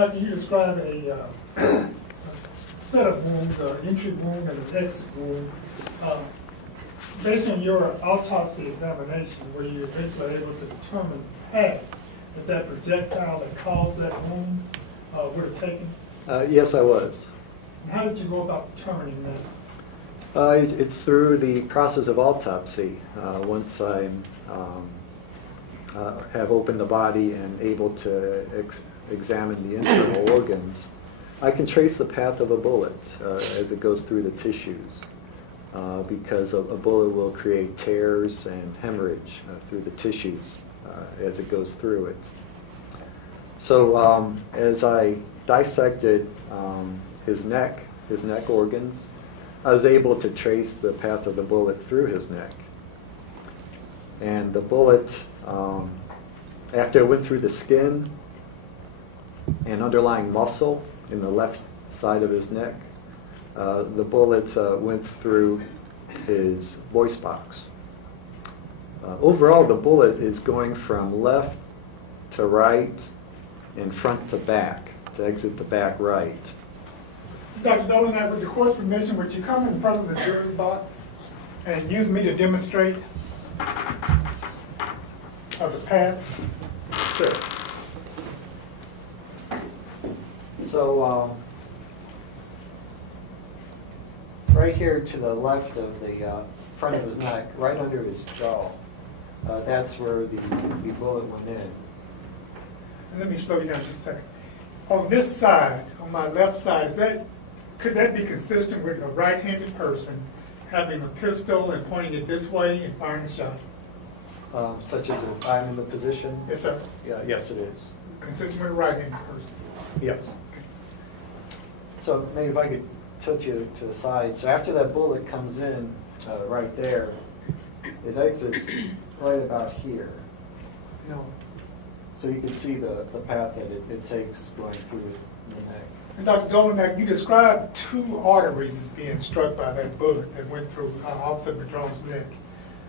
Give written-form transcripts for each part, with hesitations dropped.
Doctor, you describe a set of wounds, an entry wound and an exit wound. Based on your autopsy examination, were you eventually able to determine the path that projectile that caused that wound would have taken? Yes, I was. And how did you go about determining that? It's through the process of autopsy. Once I have opened the body and able to examine the internal organs, I can trace the path of a bullet as it goes through the tissues, because a bullet will create tears and hemorrhage through the tissues as it goes through it. So as I dissected his neck organs, I was able to trace the path of the bullet through his neck. And the bullet, after it went through the skin and underlying muscle in the left side of his neck, the bullet went through his voice box. Overall, the bullet is going from left to right and front to back, to exit the back right. Dr. Dolinak, with the court's permission, would you come in front of the jury box and use me to demonstrate the path? Sure. So right here to the left of the front of his neck, right under his jaw, that's where the bullet went in. And let me slow you down just a second. On this side, on my left side, could that be consistent with a right-handed person having a pistol and pointing it this way and firing a shot? Such as if I'm in the position? Yes, sir. Yeah, yes, it is. Consistent with a right-handed person? Yes. So maybe if I could tilt you to the side. So after that bullet comes in right there, it exits right about here. No. So you can see the path that it takes going through the neck. And Dr. Dolinak, you described two arteries as being struck by that bullet that went through Officer Padron's neck.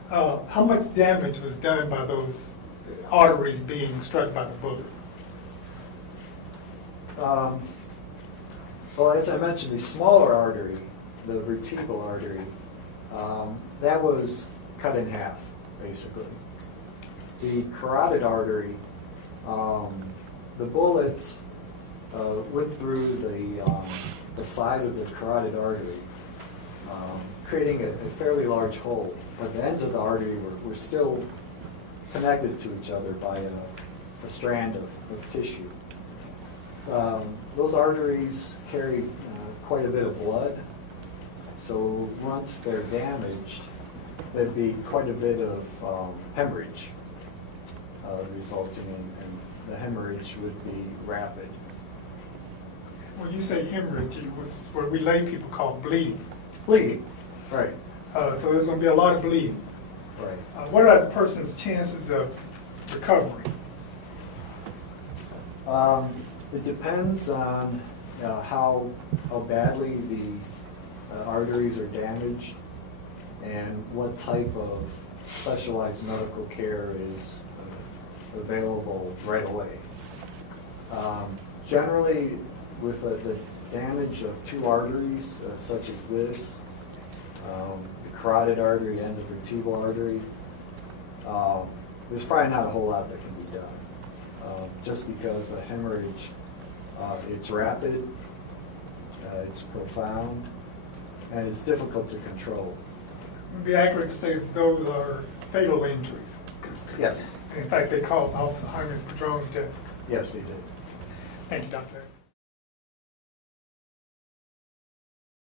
How much damage was done by those arteries being struck by the bullet? Well, as I mentioned, the smaller artery, the vertebral artery, that was cut in half, basically. The carotid artery, the bullet went through the side of the carotid artery, creating a fairly large hole. But the ends of the artery were still connected to each other by a strand of tissue. Those arteries carry quite a bit of blood, so once they're damaged, there'd be quite a bit of hemorrhage resulting in, and the hemorrhage would be rapid. When you say hemorrhage, it was what we lay people call bleeding. Bleeding, right. So there's going to be a lot of bleeding. Right. What are the person's chances of recovery? It depends on how badly the arteries are damaged and what type of specialized medical care is available right away. Generally, with the damage of two arteries, such as this, the carotid artery and the vertebral artery, there's probably not a whole lot that can be done. Just because the hemorrhage, it's rapid, it's profound, and it's difficult to control. It would be accurate to say that those are fatal injuries. Yes. In fact, they caused Officer Jaime Padron's death. Yes, they did. Thank you, Dr.